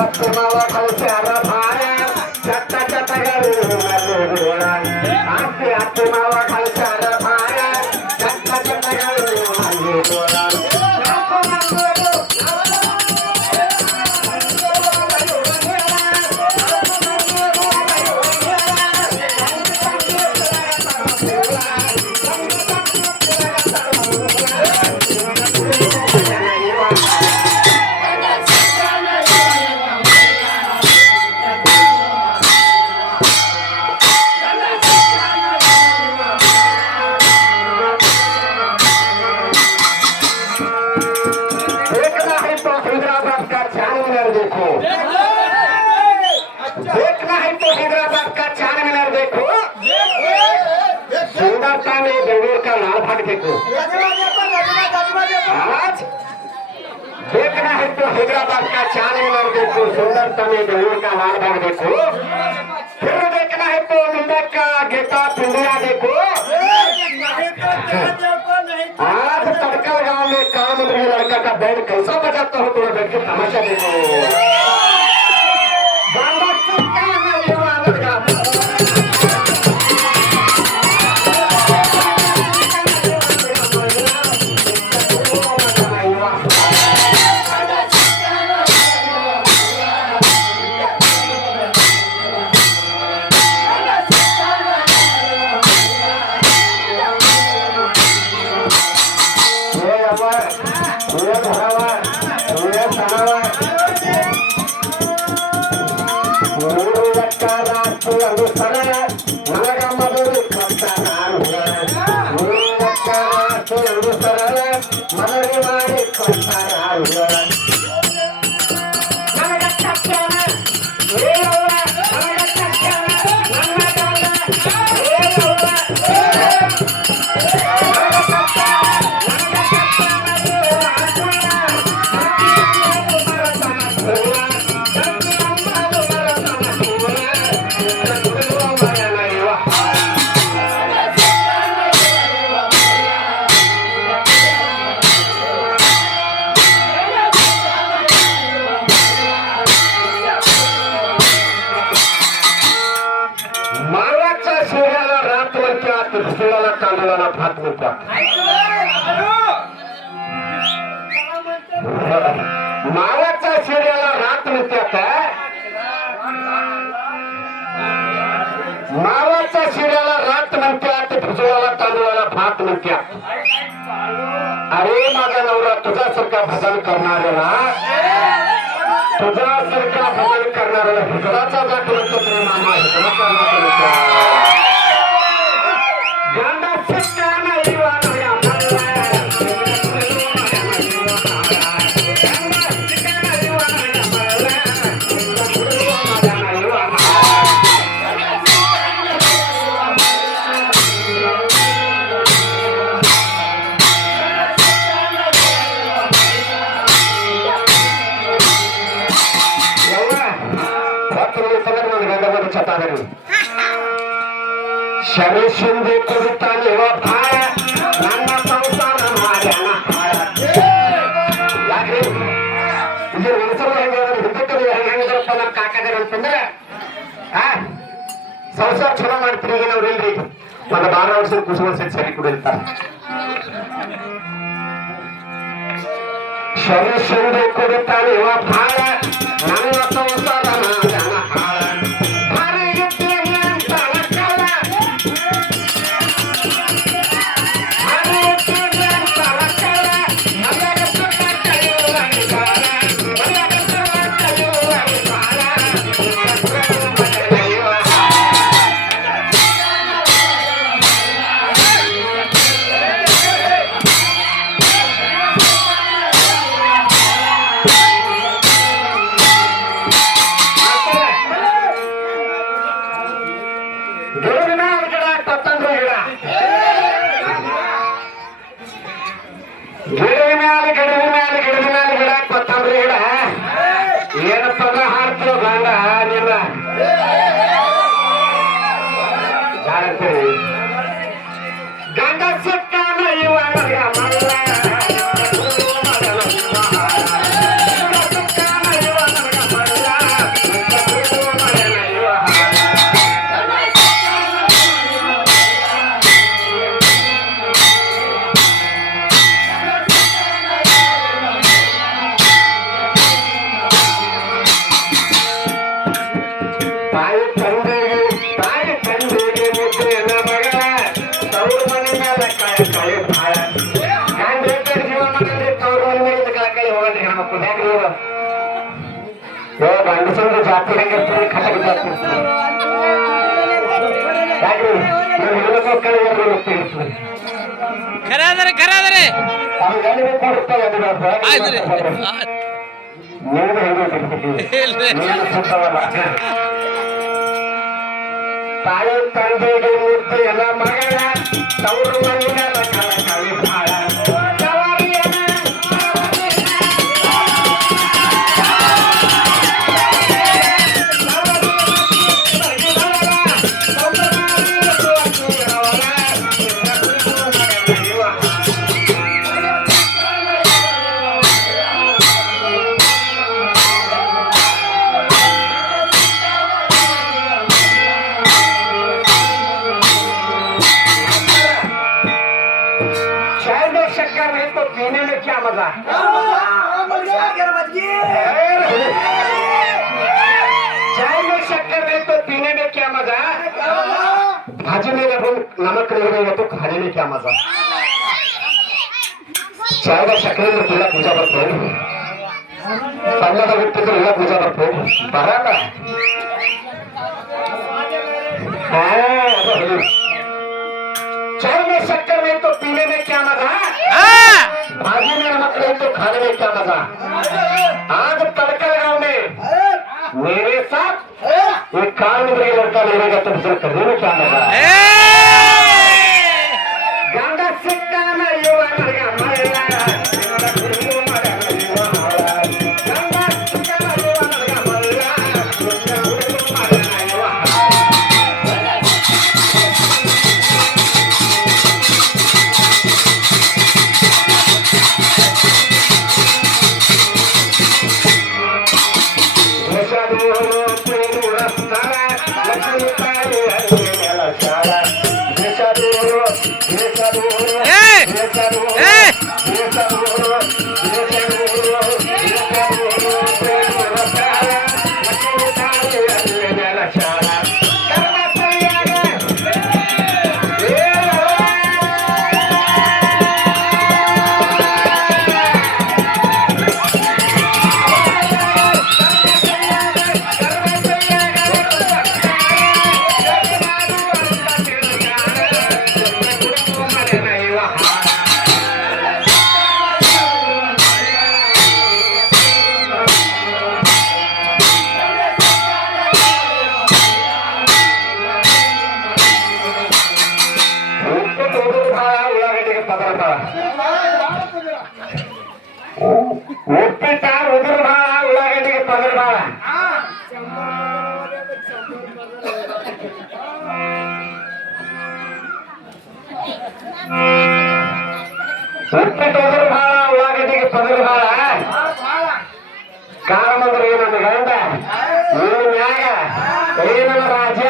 तुम्हाला कौशाला भाया चट्टा तयारी तुम्हाला कौशाला भाया चट्टा तयारी देखना है तो हैदराबाद का चार मीनार देखो सुंदरता में बेंगलोर का लाल बाग देखो आज देखना है तो हैदराबाद का चार मीनार देखो सुंदरता में बेंगलोर का लाल बाग देखो फिर देखना है तो मुंबई का गेट ऑफ इंडिया देखो आज तड़कल गांव में काम लड़का का बैंड कैसा बजाता हो तो बैठ के तमाशा देखो मावाच्या शिर्याला रात म्हणतात मावाच्या शिर्याला रात म्हणतात भुजवाला तांदूळाला भात म्हणतात अरे माझा नवरा तुझ्यासारखा भजन करणाऱ्याला तुझ्यासारखा भजन करणाऱ्याला भुजलाचा जात म्हणतो तरी मामा शरीर शिंदे कविता लेवा भाया नाना संसार मार्याना हाया याके ಇದು ಮನಸರು ಹಿದ್ದಕ್ಕದು ಹೆಂಗಪ್ಪ ನಮ್ಮ ಕಾಕಾದರ ಅಂತಂದ್ರೆ ಸಂಸಾರ ಚಲೋ ಮಾಡ್ತೀರಿ ಈಗ ನಾವು ಇಲ್ರಿ ಒಂದು 12 ವರ್ಷದ ಕುಸುಮ ಸರಿ ಕುಡಿರ್ತಾರೆ ಶರೀರ ಶಿಂದೆ ಕವಿತಾ लेवा भाया नाना संसार मार्याना हाया ಗಂಡಸಂದು ಜಾತಿ ಹೆಂಗಿರ್ತದೆ ಕಟಕ ಜಾತಿ ಯಾಕ್ರಿ ಖರೆ ಅದು ಎಲ್ಲಿಗೆ ಕೊಡುತ್ತವೆ ನಿಮ್ಗೆ ಹೆಂಗೆ ಸುತ್ತವಲ್ಲ ತಾಯಿ ತಂದೆಗೆ ಮುದ್ದು ಎಲ್ಲ ಮಗಳ ತವರು ಮನೆಯ ಕವಿ ಭಾಳ पीने में क्या मजा चाय में शक्कर है तो पीने में क्या मजा भाजी में नमक नहीं रहेगा तो खाने में क्या मजा चाय का शक्कर में पूरा पूजा बरते पल्लದ ಬಿಟ್ಟು ಎಲ್ಲ पूजा बरते बराबर चाय में शक्कर में तो पीने में क्या मजा भाजी में नमक नहीं तो खाने में क्या मजा आज तड़का गांव में मेरे साथ एक कार में लड़का लेगा तो फिर करने में क्या मजा गांडा सिक्का ना युवा मरेगा मरेगा गांडा सिक्का ना युवा मरेगा मरेगा ಉಪ್ಪಿಟ್ಟ ಉದುರು ಬಾಳ ಉಳ್ಳಾಗಡ್ಡಿಗೆ ಪದರ್ ಬಾಳ ಉಪ್ಪಿಟ್ಟು ಉದುರು ಬಾಳ ಉಳ್ಳಾಗಡ್ಡಿಗೆ ಪದರ್ ಬಾಳ ಕಾರಣ ಅಂದ್ರೆ ಏನಂದ ಗಂಡ ನೀನು ನ್ಯಾಯ ಏನಲ್ಲ ರಾಜ